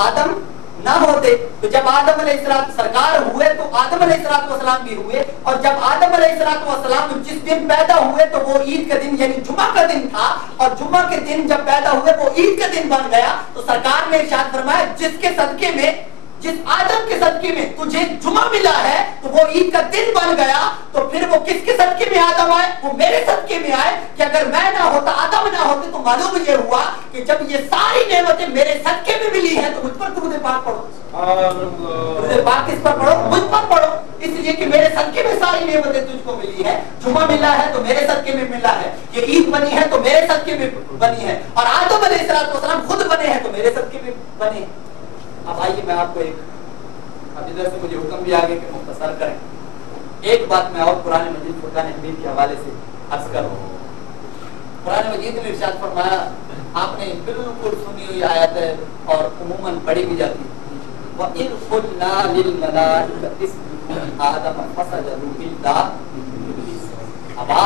आदम ना होते, तो जब आदम अलैहिस्सलाम सरकार हुए तो आदम अलैहिस्सलाम भी हुए, और जब आदम अलैहिस्सलाम जिस दिन पैदा हुए तो वो ईद का दिन यानी जुमा का दिन था, और जुमा के दिन जब पैदा हुए वो ईद का दिन बन गया। तो सरकार ने इरशाद फरमाया जिसके सदके में, जिस आदम के सदके में तुझे जुमा मिला है तो वो ईद का दिन बन गया, तो फिर वो किसके सदके में आदम आए? वो मेरे सदके में आए कि अगर मैं ना होता, आदम ना होते, तो मालूम ये हुआ कि जब ये सारी नेमतें मेरे सदके में मिली हैं तो मुझ पर दुरूद पाक पढ़ो। दुरूद पाक किस पर पढ़ो? मुझ पर पढ़ो, इसलिए कि मेरे सदके में सारी नेमतें तुझको मिली है। जुमा मिला है तो मेरे सदके में मिला है, ये ईद बनी है तो मेरे सदके में बनी है, और आदम अलैहिस्सलाम खुद बने हैं तो मेरे सदके में बने। अब आइए मैं आपको अब इधर से मुझे हुक्म भी आ गया कि मुख्तसर करें। एक बात मैं और कुरान मजीद फुरकान हमीद के हवाले से अर्ज करूं। कुरान मजीद में इरशाद फरमाया, आपने बिल्कुल सुनी हुई आयत है और उमूमन पढ़ी भी जाती है, वइज़ क़ुलना लिल मलाइकति इस्जुदू लिआदम फसजदू इल्ला इब्लीस अबा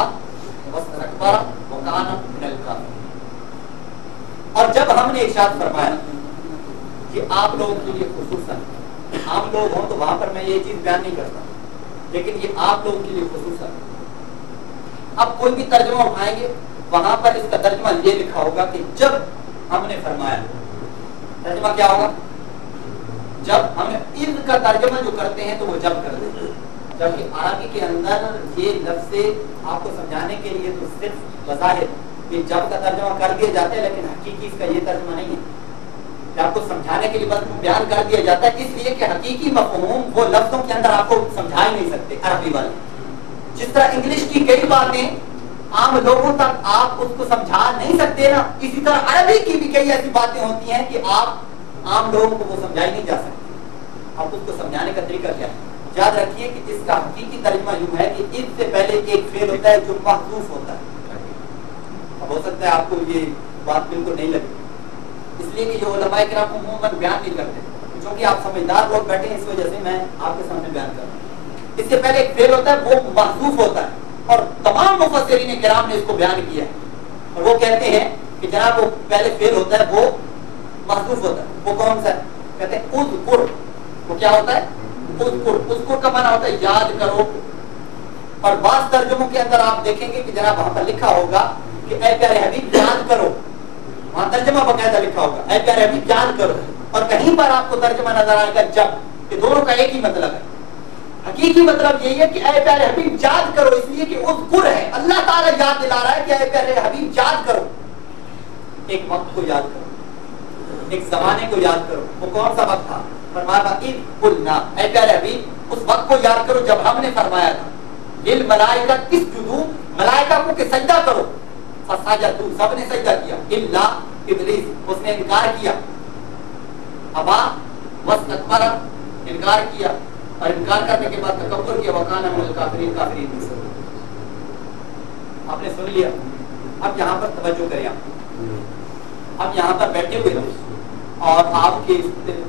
वस्तकबरा व काना मिनल काफिरीन। और जब हमने इरशाद फरमाया कि आप लोगों के लिए खुसूसन, आम लोग हों तो वहां पर मैं ये चीज बयान नहीं करता, लेकिन ये आप लोगों के लिए खुसूसन। अब कोई भी तर्जुमा उठाएंगे वहां पर इसका तर्जुमा ये लिखा होगा कि जब हमने फरमाया, तर्जुमा क्या होगा? जब हमने, इज़ का तर्जुमा जो करते हैं तो वो जब कर देते हैं, जबकि अरबी के अंदर ये लफ्ज़ आपको समझाने के लिए तो सिर्फ वज़ाहिर कि जब का तर्जुमा कर दिया जाता है, लेकिन हकीकी इसका ये तर्जुमा नहीं है, आपको समझाने के लिए बस बयान कर दिया जाता है, इसलिए कि हकीकी मफ़हूम वो लफ्जों के अंदर आपको समझा ही नहीं सकते अरबी वाले। जिस तरह इंग्लिश की कई बातें आम लोगों तक आप उसको समझा नहीं सकते ना, इसी तरह अरबी की भी कई ऐसी बातें होती हैं कि आप आम लोगों को वो समझाई नहीं जा सकती। आप उसको समझाने का तरीका क्या है? याद रखिए कि इसका हकीकी तर्जुमा यूं है कि इज़ से पहले एक फेल होता है जो महसूस होता है। अब हो सकता है आपको ये बात बिल्कुल नहीं लगे, इसलिए कि जो उलमाए किराम उम्मन बयान नहीं करते, क्योंकि आप समझदार लोग बैठे हैं, इस वजह से मैं आपके सामने बयान कर रहा हूँ। इससे पहले एक फेल होता है, वो महसूस होता है, और तमाम मुफस्सिरीन किराम ने इसको बयान किया है, और वो कहते हैं कि जनाब वो पहले फेल होता है वो महसूस होता है। वो कौन सा है? कहते हैं उज़कुर। वो क्या होता है? उज़कुर। उज़कुर का माना होता है याद करो, और बाज़ तर्जुमों के अंदर आप देखेंगे कि जनाब वहां पर लिखा होगा कि ऐ प्यारे हबीब याद करो, वहां तर्जुमा बकायदा लिखा होगा ऐ प्यारे हबीब याद करो, और कहीं पर आपको तर्जुमा नजर आएगा जब, कि दोनों का एक ही मतलब है। हकीकी मतलब यही है कि ऐ प्यारे हबीब याद करो, इसलिए कि उज़कुर है, अल्लाह ताला याद दिला रहा है कि ऐ प्यारे हबीब याद करो, एक वक्त को याद करो, एक जमाने को याद करो। वो कौन सा वक्त था? फरमाया इज़ क़ुलना, ऐ प्यारे हबीब उस वक्त को याद करो जब हमने फरमाया था लिल मलाइकति इस्जुदू, मलाइका को कि सजदा करो, फसजदू सबने सजदा किया, इल्ला इब्लीस उसने इनकार किया, अबा वस्तकबरा इनकार किया, और इनकार करने के बाद तकब्बुर किया, वकाना मिनल काफिरीन काफिरीन में से। आपने सुन लिया। अब यहाँ पर तवज्जो करें आप। अब यहाँ पर बैठे हुए लोग और आपके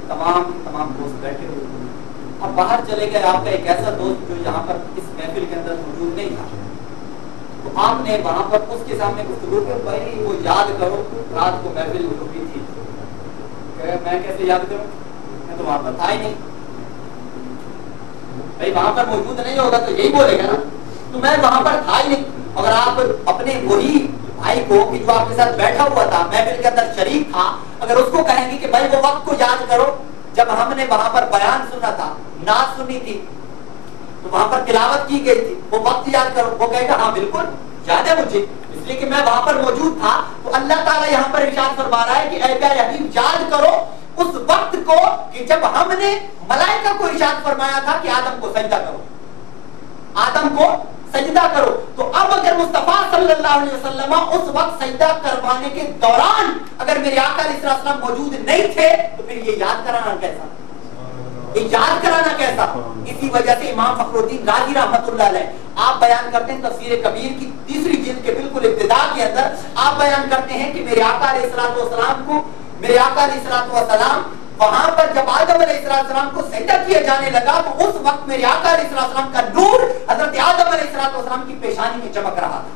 तमाम दोस्त बैठे हुए, अब बाहर चले गए आपका एक ऐसा दोस्त जो यहाँ पर इस महफिल के अंदर मौजूद नहीं था, तो आपने वहां पर उसके सामने गुफ्तगू की, भाई वो याद करो रात को महफिल रुकी थी। मैं कैसे याद करूं, मैं तो वहां पर था ही नहीं। भाई वहां पर मौजूद नहीं होगा तो यही बोलेगा ना, तो मैं वहां पर था ही नहीं। अगर आप अपने वही भाई को कि जो आपके साथ बैठा हुआ था महफिल के अंदर शरीक था, अगर उसको कहेंगे कि भाई वो वक्त को याद करो जब हमने वहां पर बयान सुना था, नात सुनी थी, तो वहां पर तिलावत की गई थी, वो वक्त याद करो, वो कहेगा हाँ बिल्कुल याद है मुझे, इसलिए कि मैं वहां पर मौजूद था। तो अल्लाह ताला यहाँ पर इरशाद फरमा रहा है कि ऐ प्यारे हबीब याद करो उस वक्त को कि जब हमने मलाइका को इरशाद फरमाया था कि आदम को सजदा करो, आदम को सजदा करो। तो अब अगर मुस्तफा सल्लल्लाहु अलैहि वसल्लम उस वक्त सजदा करवाने के दौरान अगर मेरे आका अलैहि सलाम मौजूद नहीं थे, तो फिर ये याद कराना कैसा, ये याद कराना कैसा? इसी वजह से इमाम फखरुद्दीन राजी रहमतुल्लाह अलैह आप बयान करते हैं तफसीर कबीर की तीसरी जिल्द के बिल्कुल इब्तिदा के अंदर आप बयान करते हैं कि मेरे आका अलैहिस्सलाम को, मेरे आका अलैहिस्सलाम वहां पर जब आदम अलैहिस्सलाम को सजदा किया जाने लगा, तो उस वक्त मेरे आका अलैहिस्सलाम का नूर हजरत आदम अलैहिस्सलाम की पेशानी में चमक रहा था,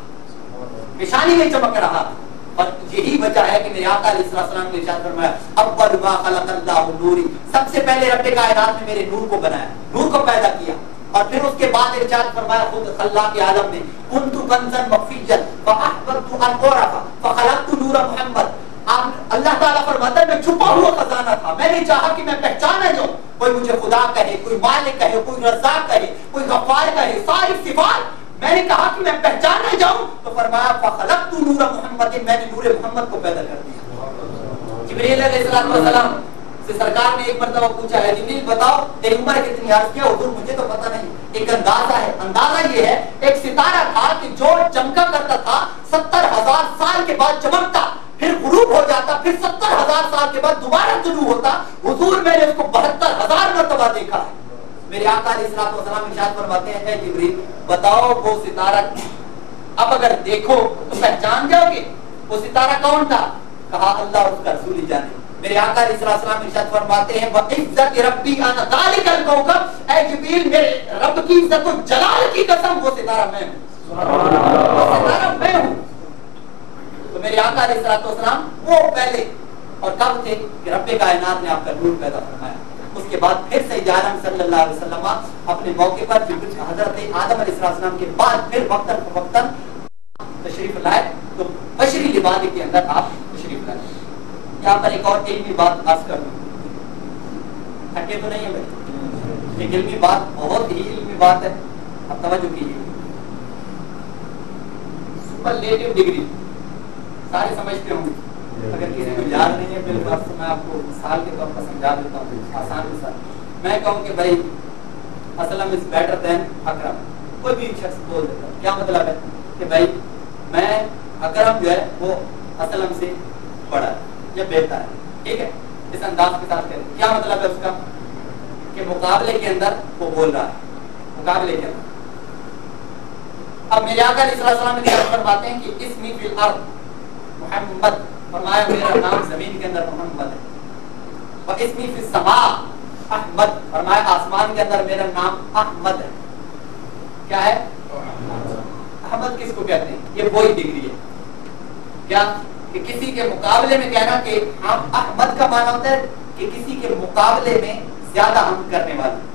पेशानी में चमक रहा था। اور یہی وجہ ہے کہ میرے آقا علیہ السلام نے ارشاد فرمایا اول ما خلق اللہ نوری، سب سے پہلے رب کائنات نے میرے نور کو بنایا، نور کو پیدا کیا. اور پھر اس کے بعد ارشاد فرمایا خود خلاق عالم نے کنت کنزا مخفیا فاحببت ان اعرف فخلقت نور محمد. اللہ تعالیٰ فرماتا ہے میں چھپا ہوا خزانہ تھا، میں نے چاہا کہ میں پہچانا جاؤں، کوئی مجھے خدا کہے، کوئی مالک کہے، کوئی رزاق کہے، کوئی غفار کہے، ساری صفات میں نے کہا کہ میں پہچانا جاؤں، تو فرمایا فخلقت نور محمد، میں نے نور محمد کو پیدا کر دیا. جبریل علیہ السلام سے سرکار نے ایک مرتبہ پوچھا ہے جبریل بتاؤ تیری عمر کتنی؟ عرض کیا حضور مجھے تو پتہ نہیں، ایک اندازہ ہے. اندازہ یہ ہے ایک ستارہ تھا کہ جو چمکا کرتا تھا 70,000 سال کے بعد چمکتا، پھر غروب ہو جاتا، پھر 70,000 سال کے بعد دوبارہ طلوع ہوتا. حضور میں نے اس کو 72,000 مرتبہ دیکھا ہے. میرے آقا علیہ السلام ارشاد فرماتے ہیں اے جبریل بتاؤ وہ ستارہ اب اگر دیکھو تو پہچان جاؤ گے وہ ستارہ کون تھا؟ کہا اللہ اور اس کا رسول ہی جانے. میرے آقا علیہ السلام ارشاد فرماتے ہیں وَعِزَّتِ رَبِّي أَنَا ذَلِكَ الْكَوْكَبُ، اے جبریل میرے رب کی عزت و جلال کی قسم وہ ستارہ میں ہوں، وہ ستارہ میں ہوں. تو میرے آقا علیہ السلام وہ پہلے اور کب تھے کہ رب کائنات نے آپ کا نور پیدا فرمایا. اس کے بعد پھر سید عالم صلی اللہ علیہ وسلم اپنے موقع پر حضرت آدم علیہ السلام کے بعد پھر وقتاً فوقتاً تشریف لائے. تو بشری لبادی کے اندر آپ تشریف لائے. یہاں پر ایک اور علمی بات خاص کر دوں، تھکے تو نہیں ہے بھائی، ایک علمی بات بہت ہی علمی بات ہے، اب توجہ کیجیے. سپرلیٹو ڈگری سارے سمجھتے ہوں گے، اگر کسی کو یاد نہیں ہے بالخاص تو میں آپ کو مثال کے طور پر سمجھا دیتا ہوں آسان مثال. میں کہوں کہ بھائی اسلم از بیٹر دین اکرم، کوئی بھی شخص بول دیتا ہے، کیا مطلب ہے کہ بھائی میں اکرم جو ہے وہ اسلم سے بڑا ہے یا بہتر ہے، ٹھیک ہے، اس انداز کے ساتھ کریں. کیا مطلب ہے اس کا؟ کہ مقابلے کے اندر وہ بول رہا ہے، مقابلے کے اندر. اب میرے آقا علیہ السلام نے فرماتے ہیں کہ اسمی فی الارض محمد، فرمایا میرا نام زمین کے اندر محمد ہے. واسمی فی السماء احمد، فرمایا آسمان کے اندر میرا نام احمد ہے. کیا ہے؟ احمد کس کو کہتے ہیں؟ یہ وہی ڈگری ہے کیا کہ کسی کے مقابلے میں کہنا کہ ہم احمد کا معنی ہوتا ہے کہ کسی کے مقابلے میں زیادہ حمد کرنے والے.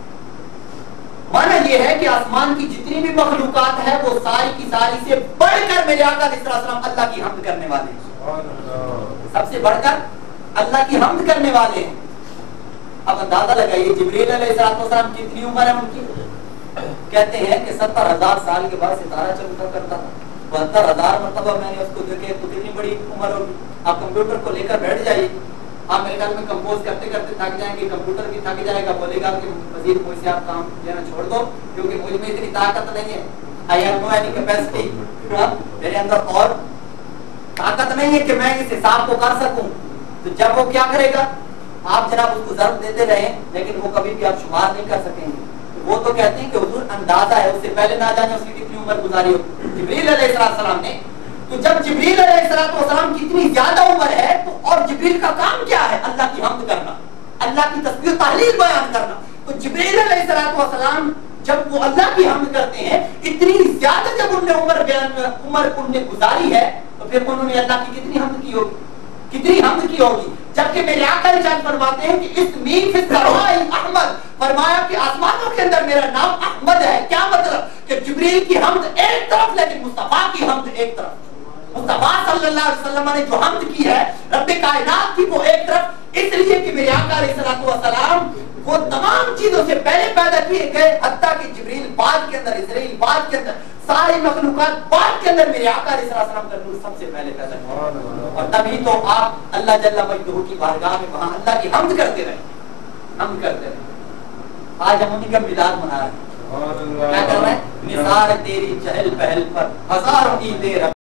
معنی یہ ہے کہ آسمان کی جتنی بھی مخلوقات ہے وہ ساری کی ساری سے بڑھ کر میرے آقا علیہ السلام اللہ کی حمد کرنے والے ہیں، سب سے بڑھ کر اللہ کی حمد کرنے والے ہیں. اب اندازہ لگائیے جبریل علیہ السلام کی اتنی عمر ہے ان کی، کہتے ہیں کہ 70,000 سال کے بعد ستارہ چمکا کرتا تھا. 72,000 مرتبہ میں نے اس کو دیکھے تو کتنی بڑی عمر ہوگی. آپ کمپیوٹر کو لے کر بیٹھ جائیے، آپ میرے خیال میں کمپوز کرتے کرتے تھک جائیں گے، کمپیوٹر بھی تھک جائے گا، بولے گا کہ مزید مجھ سے آپ کام لینا چھوڑ دو کیونکہ مجھ میں اتنی طاقت نہیں ہے. I have know any capacity, میرے اندر اور طاقت نہیں ہے کہ میں اس حساب کو کر سکوں. تو جب وہ کیا کرے گا؟ آپ جناب اس کو ضرب دیتے رہیں لیکن وہ کبھی بھی آپ شمار نہیں کر سکیں گے. وہ تو کہتے ہیں کہ حضور اندازہ ہے، اس سے پہلے نہ جانے اس کی کتنی عمر گزاری ہو. جبریل علیہ السلام نے تو جب جبریل علیہ السلام کی اتنی زیادہ عمر ہے تو اور جبریل کا کام کیا ہے؟ اللہ کی حمد کرنا، اللہ کی تسبیح و تحلیل بیان کرنا. تو جبریل علیہ السلام جب وہ اللہ کی حمد کرتے ہیں، اتنی زیادہ جب انہوں نے عمر انہوں نے گزاری ہے تو پھر انہوں نے اللہ کی کتنی حمد کی ہوگی، کتنی حمد کی ہوگی. جبکہ میرے آقا ارشاد فرماتے ہیں کہ اسمی فی السماء احمد، فرمایا کہ آسمانوں کے اندر میرا نام احمد ہے. کیا مطلب؟ کہ جبریل کی حمد ایک طرف لیکن مصطفیٰ کی حمد ایک طرف. مصطفیٰ صلی اللہ علیہ وسلم نے جو حمد کی ہے رب کائنات کی وہ ایک طرف، اس لیے کہ میرے آقا علیہ السلام وہ تمام چیزوں سے پہلے پیدا کیے گئے، حتیٰ کہ جبریل بعد کے اندر، اسرائیل بعد کے اندر، ساری مخلوقات بعد کے اندر میرے آقا علیہ السلام کا نور سب سے پہلے پیدا کیا. اور تبھی تو آپ اللہ جل مجدہ کی بارگاہ میں وہاں اللہ کی حمد کرتے رہے، حمد کرتے رہے. آج ہم انہیں کا میلاد منا رہے ہیں. کیا کر رہے ہیں؟ نثار تیری چہل پہل پر ہزاروں عیدیں